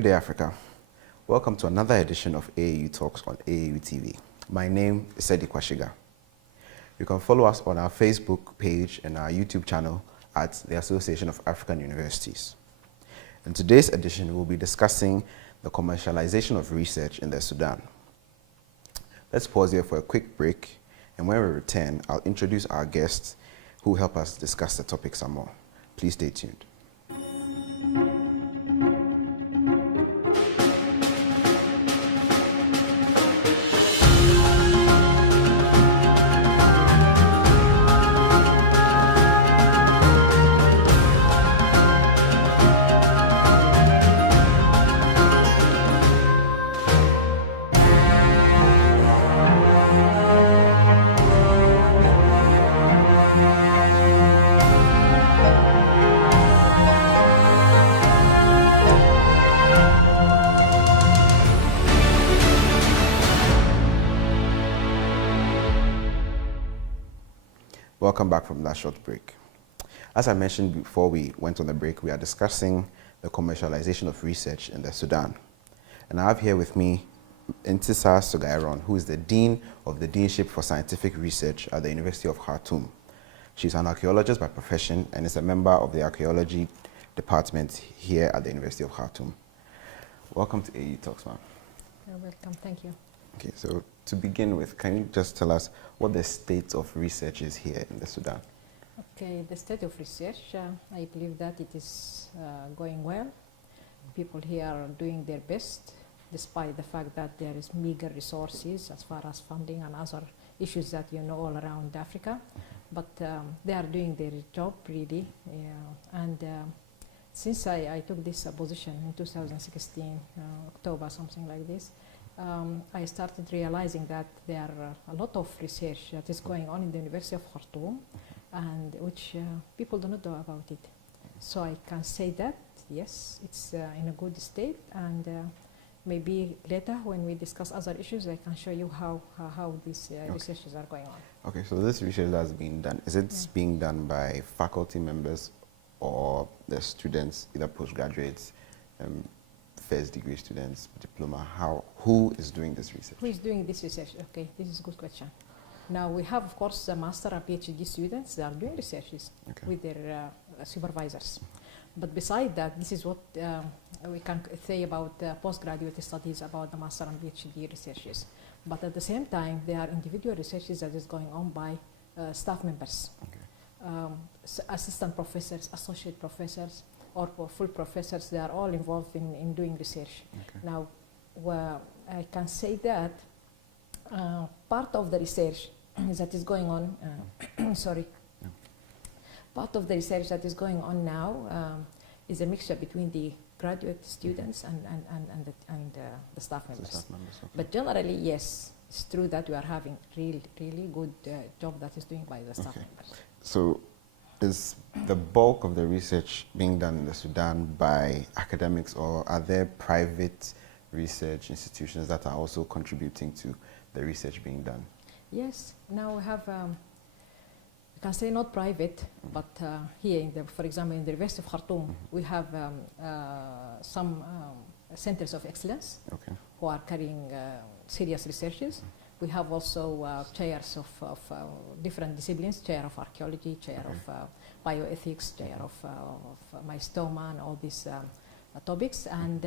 Good day, Africa. Welcome to another edition of AAU Talks on AAU TV. My name is Sedi Kwashiga. You can follow us on our Facebook page and our YouTube channel at the Association of African Universities. In today's edition, we'll be discussing the commercialization of research in the Sudan. Let's pause here for a quick break, and when we return, I'll introduce our guests who will help us discuss the topic some more. Please stay tuned. Welcome back from that short break. As I mentioned before we went on the break, we are discussing the commercialization of research in the Sudan. And I have here with me Intisar Sugairon, who is the Dean of the Deanship for Scientific Research at the University of Khartoum. She's an archaeologist by profession and is a member of the archaeology department here at the University of Khartoum. Welcome to AAU Talks, ma'am. You're welcome, thank you. Okay, so to begin with, can you just tell us what the state of research is here in the Sudan? Okay, the state of research, I believe that it is going well. People here are doing their best, despite the fact that there is meager resources as far as funding and other issues that you know all around Africa. But they are doing their job, really. Since I took this position in 2016, October, something like this, I started realizing that there are a lot of research that is going on in the University of Khartoum, and which people do not know about it. So I can say that, yes, it's in a good state, and maybe later when we discuss other issues, I can show you how these researches are going on. Okay, so this research that's being done, is it being done by faculty members or the students, either postgraduates, first degree students, diploma? Who is doing this research? Who is doing this research? Okay, this is a good question. Now we have, of course, master and PhD students that are doing researches with their supervisors. But beside that, this is what we can say about postgraduate studies about the master and PhD researches. But at the same time, there are individual researches that is going on by staff members, assistant professors, associate professors, or full professors. They are all involved in doing research. Now, I can say that part of the research that is going on, part of the research that is going on now is a mixture between the graduate students and the staff members. But generally, yes, it's true that we are having really good job that is doing by the staff members. So, is the bulk of the research being done in the Sudan by academics, or are there private research institutions that are also contributing to the research being done? Yes, now we have, we can say not private, but here, for example, in the University of Khartoum, we have some centers of excellence who are carrying serious researches. We have also chairs of different disciplines, chair of archaeology, chair of bioethics, chair of mycetoma, and all these topics. And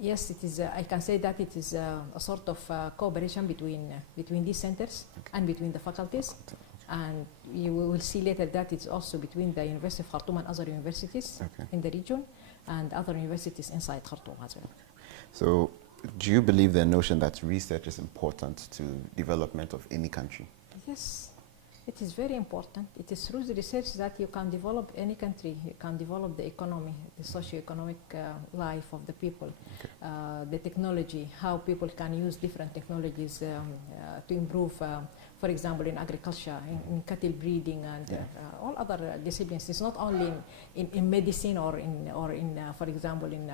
yes, it is. I can say that it is a sort of cooperation between these centers and between the faculties. And you will see later that it's also between the University of Khartoum and other universities in the region, and other universities inside Khartoum as well. So, do you believe the notion that research is important to development of any country? Yes, it is very important. It is through the research that you can develop any country. You can develop the economy, the socio-economic life of the people, the technology, how people can use different technologies to improve, for example, in agriculture, in cattle breeding, and all other disciplines. It's not only in medicine or in for example, in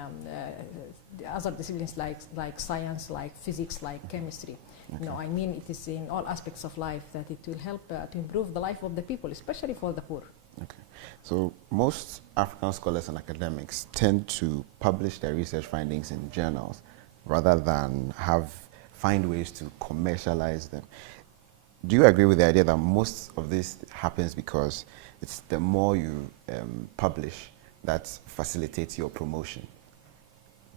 other disciplines like science, like physics, like chemistry. No, I mean it is in all aspects of life that it will help to improve the life of the people, especially for the poor. Okay. So most African scholars and academics tend to publish their research findings in journals rather than find ways to commercialize them. Do you agree with the idea that most of this happens because it's the more you publish that facilitates your promotion?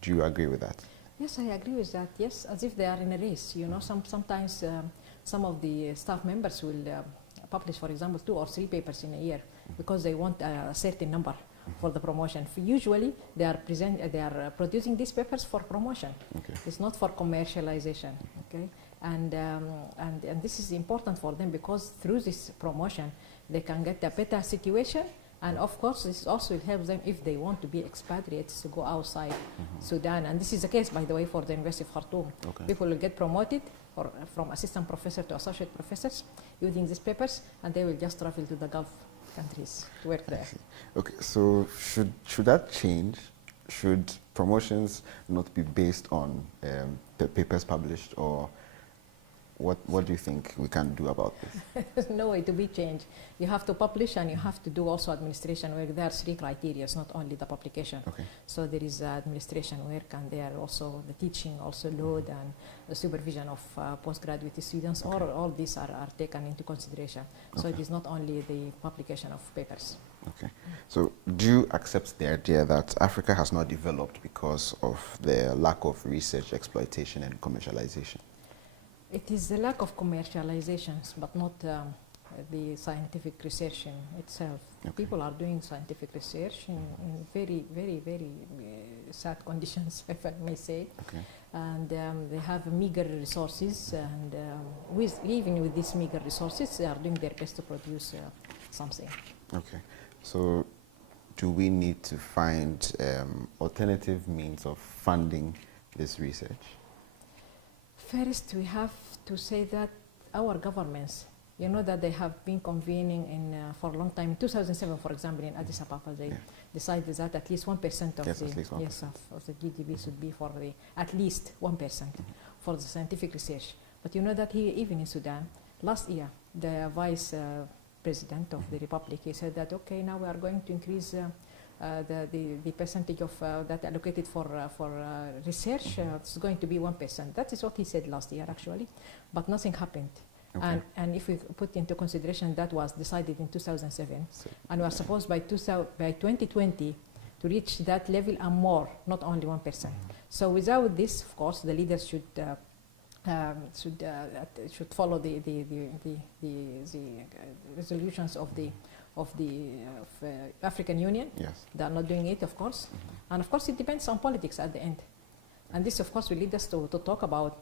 Do you agree with that? Yes, I agree with that. Yes, as if they are in a race. You know, sometimes some of the staff members will publish, for example, 2 or 3 papers in a year because they want a certain number for the promotion. Usually, they are producing these papers for promotion. Okay. It's not for commercialization. Okay, and this is important for them because through this promotion, they can get a better situation. And of course, this also will help them if they want to be expatriates to go outside Sudan. And this is the case, by the way, for the University of Khartoum. Okay. People will get promoted from assistant professor to associate professors using these papers, and they will just travel to the Gulf countries to work there. Okay, so should that change? Should promotions not be based on the papers published, or what do you think we can do about this? There's no way to be changed. You have to publish and you have to do also administration work. There are 3 criteria, it's not only the publication. Okay. So there is administration work, and there are also the teaching, also load, and the supervision of postgraduate students. Okay. All these are taken into consideration. So Okay. it is not only the publication of papers. Okay. So do you accept the idea that Africa has not developed because of the lack of research, exploitation, and commercialization? It is the lack of commercializations, but not the scientific research in itself. Okay. People are doing scientific research in very, very, very sad conditions, if I may say. Okay. And they have meager resources, and even with these meager resources, they are doing their best to produce something. Okay. So do we need to find alternative means of funding this research? First, we have to say that our governments, you know that they have been convening for a long time. In 2007, for example, in Addis Ababa, they decided that at least 1% of of the GDP should be for at least 1% for the scientific research. But you know that here, even in Sudan, last year, the vice president of the republic, he said that, okay, now we are going to increase the percentage of that allocated for research. It's going to be 1%. That is what he said last year, actually, but nothing happened. Okay. And if we put into consideration that was decided in 2007, and we are supposed by 2020 to reach that level and more, not only 1%. So without this, of course, the leaders should follow the resolutions of the African Union. Yes. They are not doing it, of course. And of course, it depends on politics at the end. And this, of course, will lead us to talk about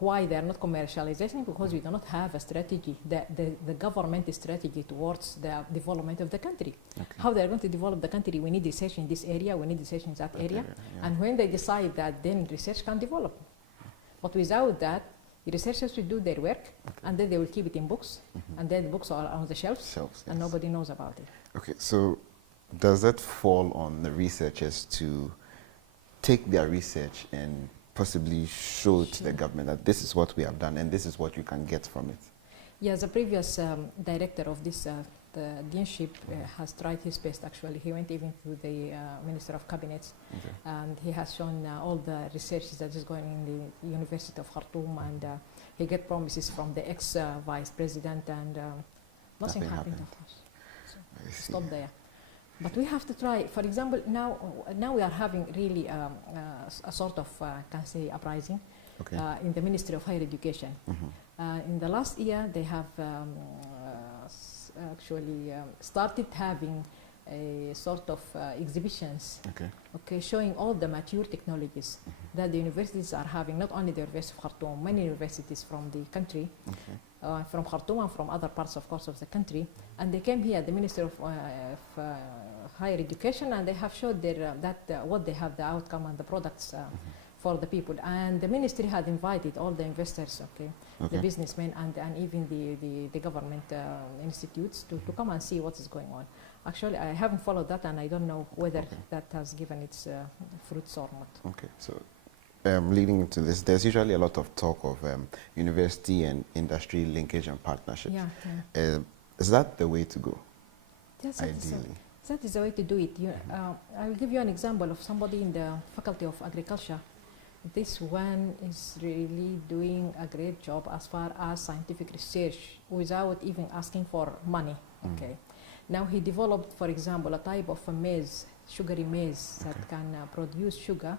why they are not commercializing, because we do not have a strategy, the government strategy towards the development of the country. Okay. How they are going to develop the country, we need research in this area, we need research in that area. Yeah. And when they decide that, then research can develop. But without that, the researchers will do their work, and then they will keep it in books, and then the books are on the shelves, and nobody knows about it. Okay, so does that fall on the researchers to take their research and possibly show to the government that this is what we have done and this is what you can get from it? Yes, the previous director of this the deanship has tried his best, actually. He went even to the Minister of Cabinets, and he has shown all the research that is going in the University of Khartoum, and he get promises from the ex-vice president, and nothing happened, of course. So stop there. But we have to try. For example, now we are having really a sort of, can say, uprising in the Ministry of Higher Education. In the last year, they have actually started having a sort of exhibitions, showing all the mature technologies that the universities are having, not only the University of Khartoum, many universities from the country, from Khartoum and from other parts, of course, of the country. And they came here, the Minister of Higher Education, and they have showed their, what they have, the outcome and the products for the people. And the ministry had invited all the investors, the businessmen, and even the government institutes to come and see what is going on. Actually, I haven't followed that, and I don't know whether that has given its fruits or not. Okay, so leading into this, there's usually a lot of talk of university and industry linkage and partnership. Is that the way to go? Yes, ideally. that is the way to do it. I will give you an example of somebody in the Faculty of Agriculture. This one is really doing a great job as far as scientific research without even asking for money. Okay. Now he developed, for example, a type of a maize, sugary maize that can produce sugar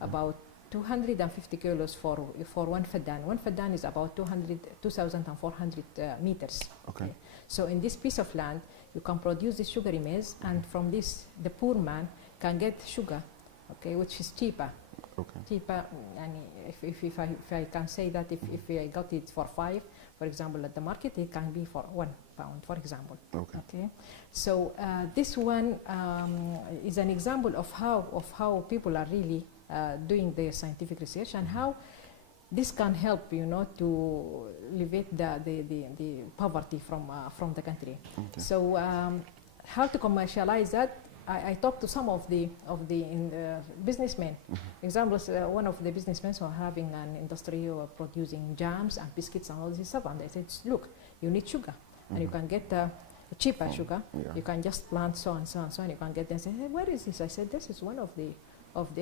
about 250 kilos for one fadan. One fadan is about 2,400 meters. Okay. So in this piece of land, you can produce this sugary maize, and from this, the poor man can get sugar, okay, which is cheaper. Okay. Cheaper, and if I can say that if I got it for 5, for example, at the market, it can be for £1, for example. Okay. So this one is an example of how people are really doing their scientific research, and how this can help, to alleviate the poverty from the country. Okay. So how to commercialize that? I talked to some of the businessmen. Examples, one of the businessmen were having an industry of producing jams and biscuits and all this stuff, and they said, look, you need sugar, and you can get cheaper sugar. Yeah. You can just plant so and so and so, and you can get them. Say, hey, where is this? I said, this is one of the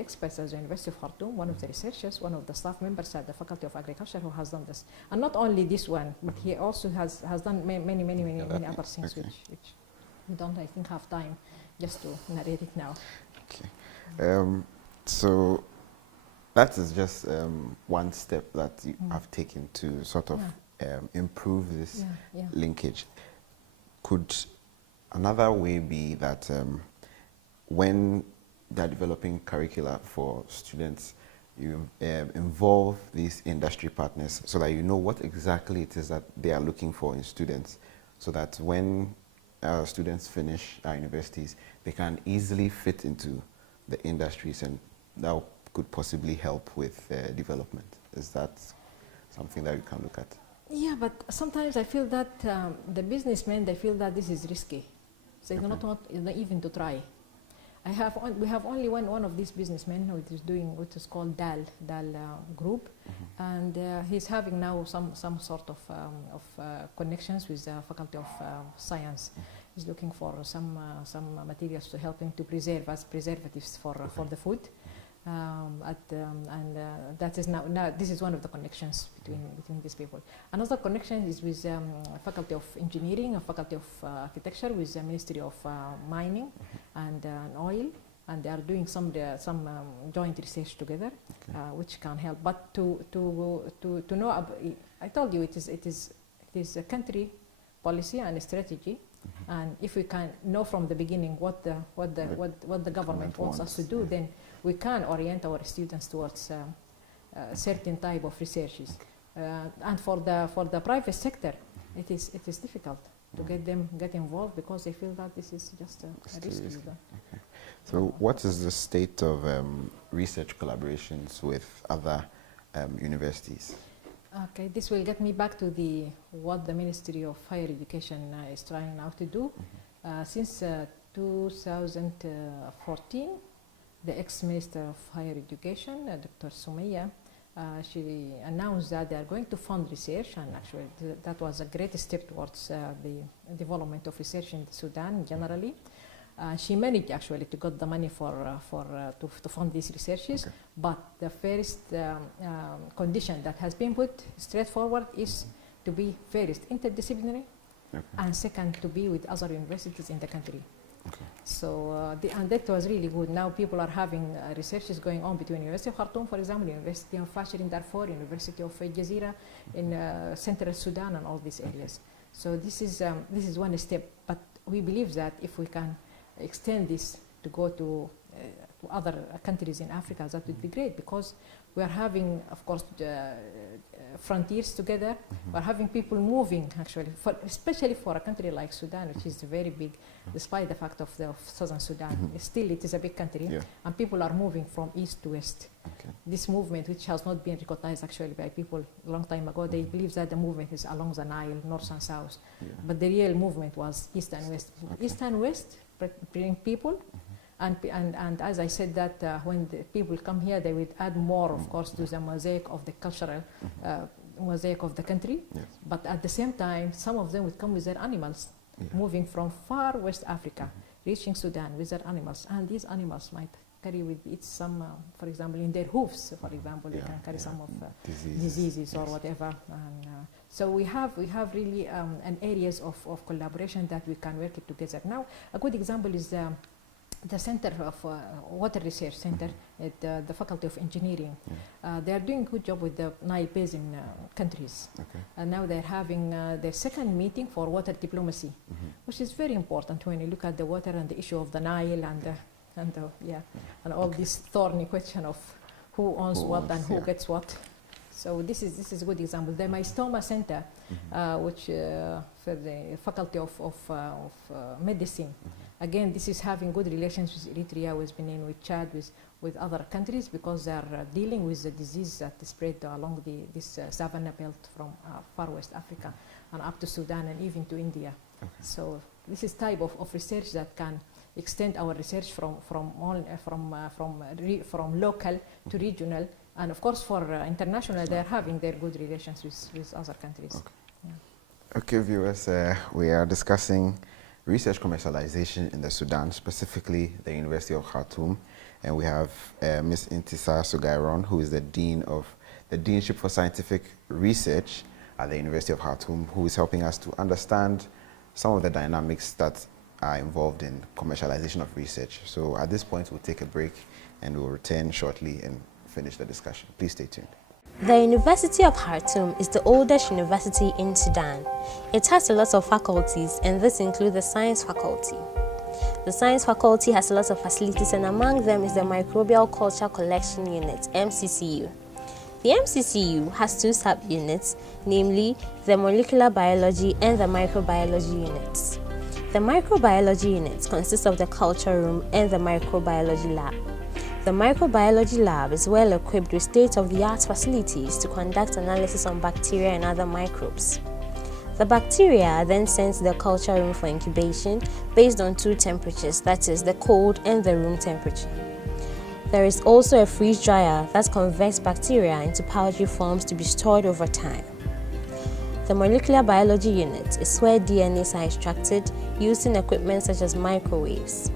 experts at the University of Khartoum, one of the researchers, one of the staff members at the Faculty of Agriculture who has done this. And not only this one, but he also has done many other things, which we don't, I think, have time just to narrate it now. Okay. So that is just one step that you have taken to sort of improve this linkage. Could another way be that when they're developing curricula for students, you involve these industry partners so that you know what exactly it is that they are looking for in students, so that when students finish our universities, they can easily fit into the industries, and that could possibly help with development. Is that something that you can look at? Yeah, but sometimes I feel that the businessmen, they feel that this is risky. So they do not want even to try. We have only one of these businessmen who is doing what is called DAL group, and he's having now some sort of connections with the Faculty of Science. He's looking for some materials to help him to preserve as preservatives for the food, that is now this is one of the connections between these people. Another connection is with Faculty of Engineering, Faculty of Architecture, with the Ministry of Mining and Oil, and they are doing some joint research together, which can help. But to know, I told you it is a country policy and a strategy, and if we can know from the beginning what the government wants us to do, then we can orient our students towards certain type of researches. And for the private sector, it is difficult to get involved, because they feel that this is just a risk. Okay. So what is the state of research collaborations with other universities? Okay, this will get me back to what the Ministry of Higher Education is trying now to do. Since 2014, the ex-Minister of Higher Education, Dr. Sumaya, she announced that they are going to fund research, and actually that was a great step towards the development of research in Sudan generally. She managed actually to get the money to fund these researches, but the first condition that has been put straightforward is to be first interdisciplinary, and second to be with other universities in the country. So and that was really good. Now people are having researches going on between University of Khartoum, for example, University of Fashir in Darfur, University of Jazeera in Central Sudan, and all these areas. So this is one step, but we believe that if we can extend this to go to other countries in Africa, that would be great, because we are having, of course, frontiers together. We're having people moving, actually, especially for a country like Sudan, which is very big, despite the fact of southern Sudan. Still, it is a big country, and people are moving from east to west. This movement, which has not been recognized actually by people a long time ago, they believe that the movement is along the Nile, north and south, but the real movement was east and west. East and west bring people. And as I said, that when the people come here, they would add more, of course, to the mosaic of the cultural mosaic of the country. But at the same time, some of them would come with their animals. moving from far West Africa, reaching Sudan with their animals, and these animals might carry with it some, for example, in their hoofs, for example, they can carry some of diseases or whatever. And so we have really an areas of collaboration that we can work it together. Now, a good example is the Center of Water Research Center at the Faculty of Engineering. They are doing a good job with the Nile Basin countries. And now they're having their second meeting for water diplomacy, which is very important when you look at the water and the issue of the Nile and all this thorny question of who owns what and who gets what. So this is a good example. The Mystoma Center, which for the Faculty of Medicine. Again, this is having good relations with Eritrea, with Benin, with Chad, with other countries, because they are dealing with the disease that is spread along this savanna belt from far West Africa and up to Sudan and even to India. So this is type of research that can extend our research from local to regional, and of course for international, they are having their good relations with other countries. Okay, viewers, we are discussing research commercialization in the Sudan, specifically the University of Khartoum, and we have Ms. Intisar Sugairon, who is the Dean of the Deanship for Scientific Research at the University of Khartoum, who is helping us to understand some of the dynamics that are involved in commercialization of research. So at this point, we'll take a break and we'll return shortly and finish the discussion. Please stay tuned. The University of Khartoum is the oldest university in Sudan. It has a lot of faculties, and this includes the Science Faculty. The Science Faculty has a lot of facilities, and among them is the Microbial Culture Collection Unit, MCCU. The MCCU has two sub-units, namely the Molecular Biology and the Microbiology units. The Microbiology unit consists of the Culture Room and the Microbiology Lab. The Microbiology Lab is well equipped with state-of-the-art facilities to conduct analysis on bacteria and other microbes. The bacteria then sent to the culture room for incubation based on two temperatures, that is, the cold and the room temperature. There is also a freeze dryer that converts bacteria into powdery forms to be stored over time. The Molecular Biology unit is where DNAs are extracted using equipment such as microwaves.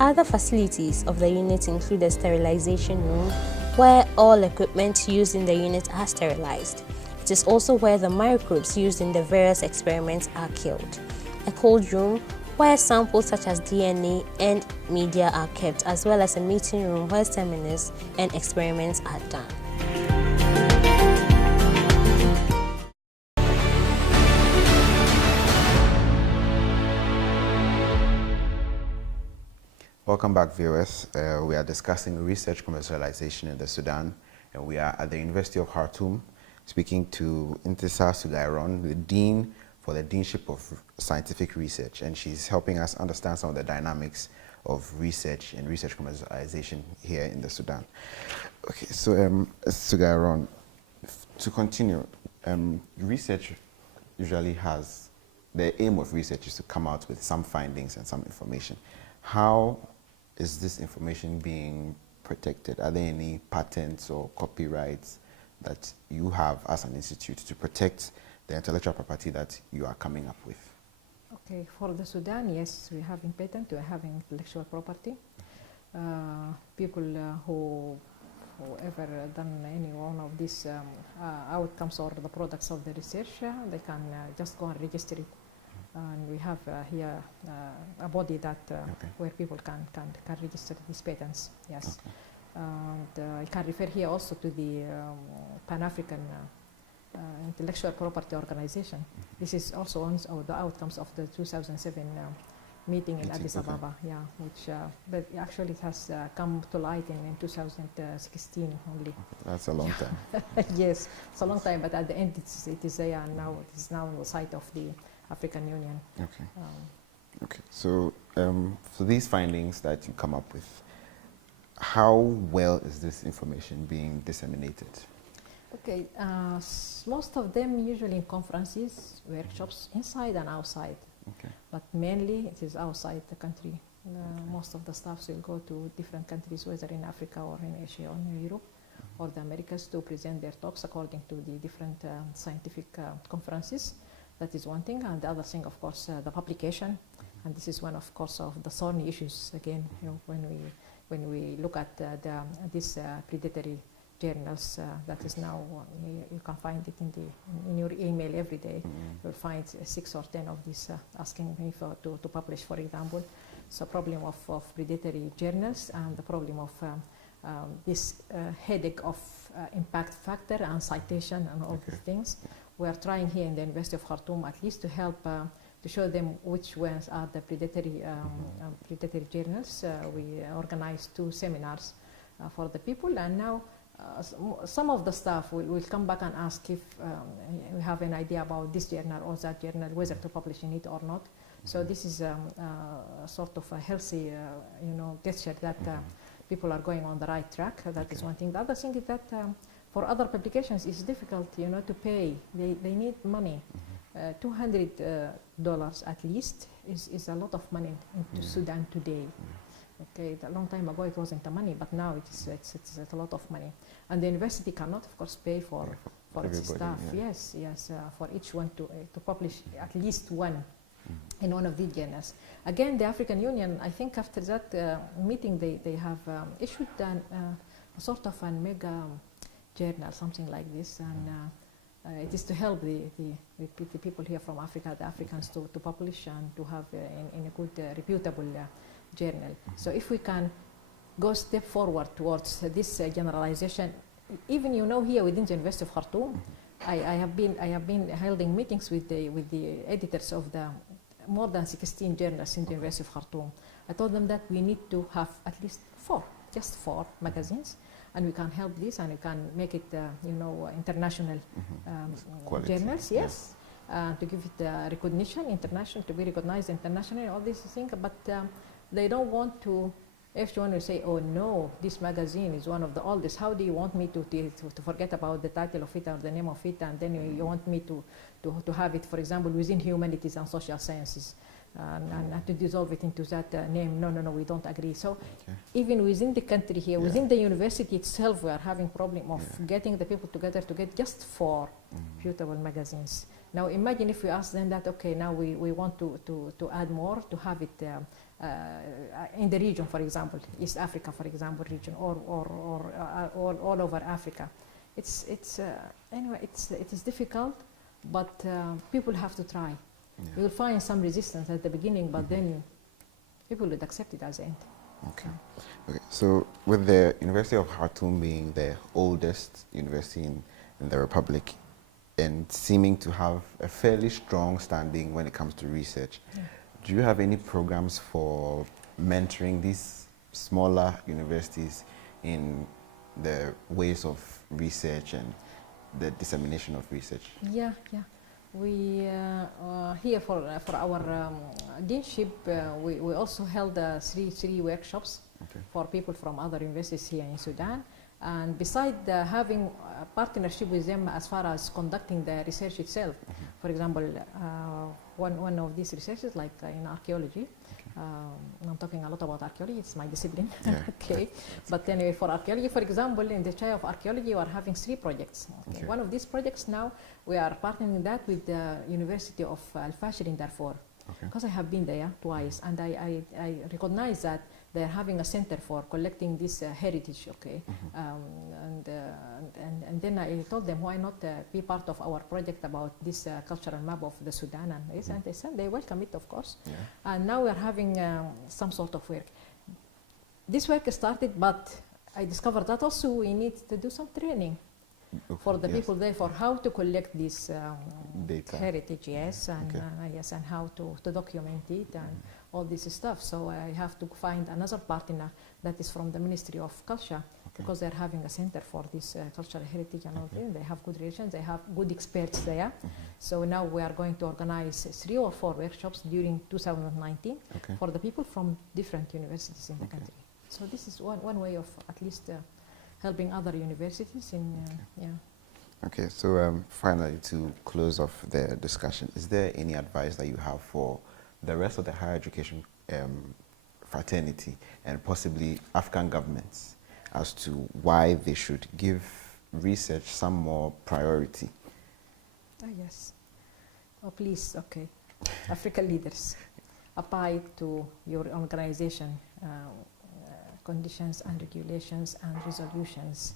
Other facilities of the unit include a sterilization room, where all equipment used in the unit are sterilized. It is also where the microbes used in the various experiments are killed. A cold room, where samples such as DNA and media are kept, as well as a meeting room where seminars and experiments are done. Welcome back, viewers. We are discussing research commercialization in the Sudan, and we are at the University of Khartoum speaking to Intisar Sugairon, the Dean for the Deanship of Scientific Research, and she's helping us understand some of the dynamics of research and research commercialization here in the Sudan. Okay, so Sugairon, to continue, research usually has, the aim of research is to come out with some findings and some information. How is this information being protected? Are there any patents or copyrights that you have as an institute to protect the intellectual property that you are coming up with? Okay, for the Sudan, yes, we have patent, we have intellectual property. People who ever done any one of these outcomes or the products of the research, they can just go and register it. And we have here a body that where people can register these patents. Yes, and I can refer here also to the Pan-African Intellectual Property Organization. This is also one of the outcomes of the 2007 meeting in Addis Ababa. Yeah, which but actually it has come to light in 2016 only. That's a long time. Yes, it's a long time, but at the end it is there now. It is now on the site of the African Union. Okay. Okay. So for these findings that you come up with, how well is this information being disseminated? Okay. Most of them usually in conferences, workshops, inside and outside. Okay. But mainly it is outside the country. Most of the staffs will go to different countries, whether in Africa or in Asia or in Europe or the Americas, to present their talks according to the different scientific conferences. That is one thing. And the other thing, of course, the publication. And this is one, of course, of the thorny issues, again, when we look at these predatory journals, that is now, you can find it in your email every day. You'll find 6 or 10 of these asking me to publish, for example. So problem of predatory journals and the problem of this headache of impact factor and citation and all these things. We are trying here in the University of Khartoum at least to help to show them which ones are the predatory journals. We organized 2 seminars for the people, and now some of the staff will come back and ask if we have an idea about this journal or that journal, whether to publish in it or not. So this is sort of a healthy, gesture that people are going on the right track. That is one thing. The other thing is that for other publications, it's difficult, to pay. They need money. $200 at least is a lot of money into Sudan today. Okay, a long time ago it wasn't the money, but now it's a lot of money. And the university cannot, of course, pay for its staff. Yes, for each one to publish at least one in one of these journals. Again, the African Union, I think after that meeting, they have issued a sort of a mega journal, something like this, and it is to help the people here from Africa, the Africans, to publish and to have in a good, reputable journal. So if we can go a step forward towards this generalization, even here within the University of Khartoum, I have been holding meetings with the editors of the more than 16 journals in the University of Khartoum. I told them that we need to have at least 4, just 4 magazines, and we can help this, and we can make it, international journals. Yes. To give it recognition, international, to be recognized internationally, all these things. But they don't want to. Everyone will say, "Oh no, this magazine is one of the oldest. How do you want me to forget about the title of it or the name of it, and then you want me to have it, for example, within humanities and social sciences, and to dissolve it into that name?" No, we don't agree. So even within the country here, within the university itself, we are having problem of getting the people together to get just 4 reputable magazines. Now imagine if we ask them that, okay, now we want to add more, to have it in the region, for example, East Africa, for example, region, or all over Africa. Anyway, it is difficult, but people have to try. You will find some resistance at the beginning, but then people would accept it as the end. Okay. So with the University of Khartoum being the oldest university in the Republic, and seeming to have a fairly strong standing when it comes to research, do you have any programs for mentoring these smaller universities in the ways of research and the dissemination of research? Yeah. We here for our deanship, we also held 3 workshops for people from other universities here in Sudan. And besides having a partnership with them as far as conducting the research itself, for example, one of these researches, like in archaeology, I'm talking a lot about archaeology, it's my discipline, But anyway, for archaeology, for example, in the chair of archaeology, we are having 3 projects. One of these projects now, we are partnering that with the University of Al-Fashir in Darfur, because I have been there twice, and I recognize that they are having a center for collecting this heritage, and then I told them, why not be part of our project about this cultural map of the Sudan, and they said they welcome it, of course. And now we are having some sort of work. This work started, but I discovered that also we need to do some training for the people there for how to collect this heritage, and how to document it and all this stuff. So I have to find another partner that is from the Ministry of Culture, because they're having a center for this cultural heritage and all that. They have good relations, they have good experts there. So now we are going to organize 3 or 4 workshops during 2019 for the people from different universities in the country. So this is one way of at least helping other universities in, Okay, so finally, to close off the discussion, is there any advice that you have for the rest of the higher education fraternity and possibly African governments as to why they should give research some more priority? Yes. Oh, please, okay. African leaders, apply to your organization conditions and regulations and resolutions.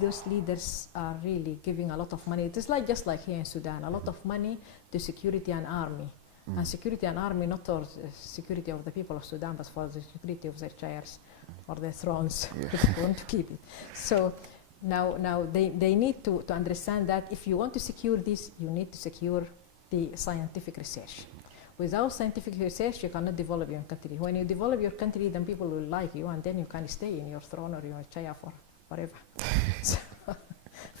Those leaders are really giving a lot of money. It is like just like here in Sudan, a lot of money to security and army. And security and army, not for the security of the people of Sudan, but for the security of their chairs or their thrones, if you want to keep it. So now they need to understand that if you want to secure this, you need to secure the scientific research. Without scientific research, you cannot develop your country. When you develop your country, then people will like you, and then you can stay in your throne or your chair for forever.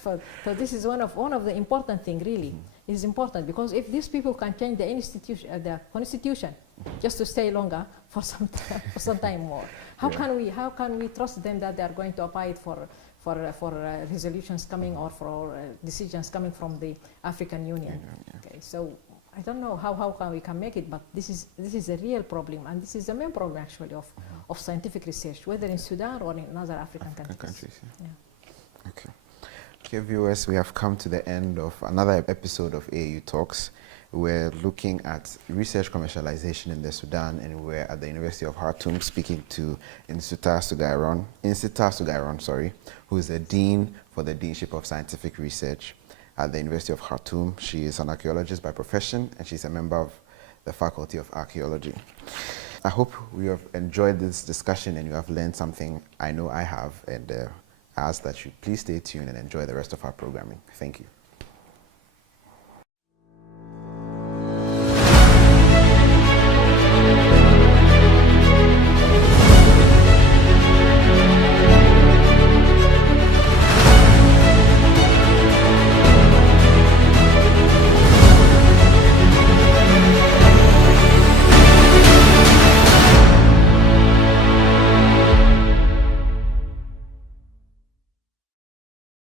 So this is one of the important things, really. It is important because if these people can change the institution, the constitution, just to stay longer for some time more, how can we trust them that they are going to abide for resolutions coming or for decisions coming from the African Union? Okay, so I don't know how we can make it, but this is a real problem, and this is the main problem actually of scientific research, whether in Sudan or in other African countries. Yeah. Okay. Okay, viewers, we have come to the end of another episode of AAU Talks. We're looking at research commercialization in the Sudan, and we're at the University of Khartoum speaking to Insita Sugairon, who is the Dean for the Deanship of Scientific Research at the University of Khartoum. She is an archaeologist by profession, and she's a member of the Faculty of Archaeology. I hope you have enjoyed this discussion and you have learned something. I know I have, and I ask that you please stay tuned and enjoy the rest of our programming. Thank you.